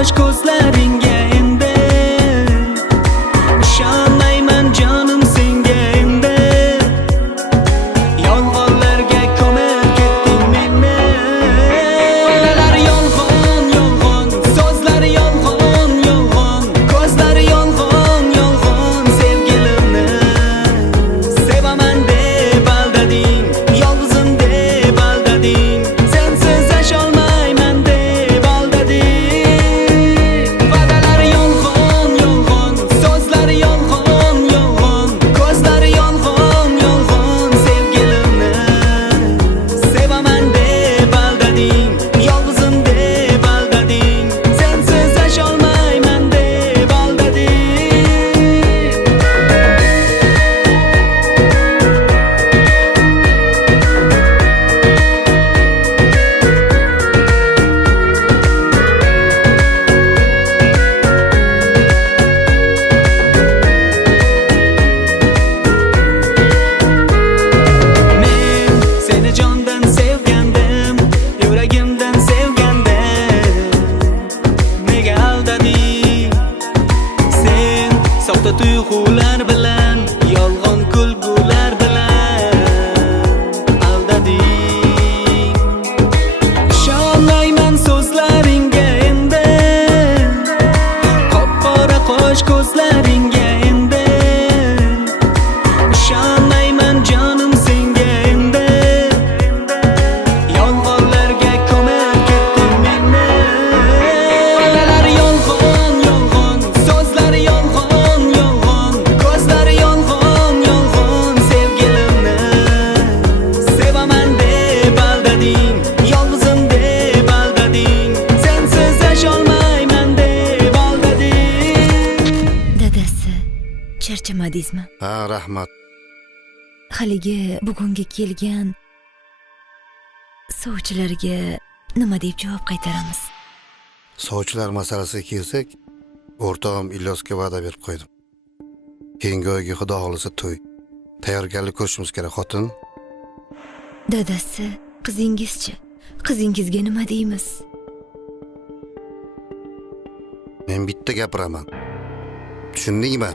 qo'sh ko'zlaringga endi ishonmayman jonim senga endi yolg'onlarga ko'mib ketding meni va'dalar yolg'on yolg'on so'zlar yolg'on yolg'on ko'zlar yolg'on yolg'on sevgilimni sevaman deb aldading yolg'izim deb aldading sensiz yasholmayman deb aldading va'dalar yolg'on yolg'on so'zlar yolg'on yolg'on ko'zlar yolg'on yolg'on sevgilimni sevaman deb aldading yolg'izim deb aldading sensiz yasholmayman deb aldading Men seni jondan sevgandim, yuragimdan sevgandim. Nega aldading? Sen soxta tuyg'ular bilan, yolg'on kulgular bilan aldading. Ishonmayman so'zlaringga endi, qop-qora qo'sh ko'zlaringga endi. Ishonmayman jonim senga endi yolg'onlarga ko'mib ketding meni va'dalar yolg'on yolg'on so'zlar yolg'on yolg'on ko'zlar yolg'on yolg'on sevgilimni sevaman deb aldading yolg'izim deb aldading sensiz yasholmayman deb aldading. Dadasi, charchamadingizmi? Ha, rahmat. Haligi bugunga kelgan sovchilarga nima deb javob qaytaramiz? Sovchilar masalasiga kelsak, o'rtog'im Ilyosga va'da berib qo'ydim. Keyingi oyga xudo xolisa to'y. Tayyorgarlik ko'rishimiz kerak, xotin. Dadasi, qizingizchi? Qizingizga nima deymiz? Men bitta gapiraman. Tushundingmi?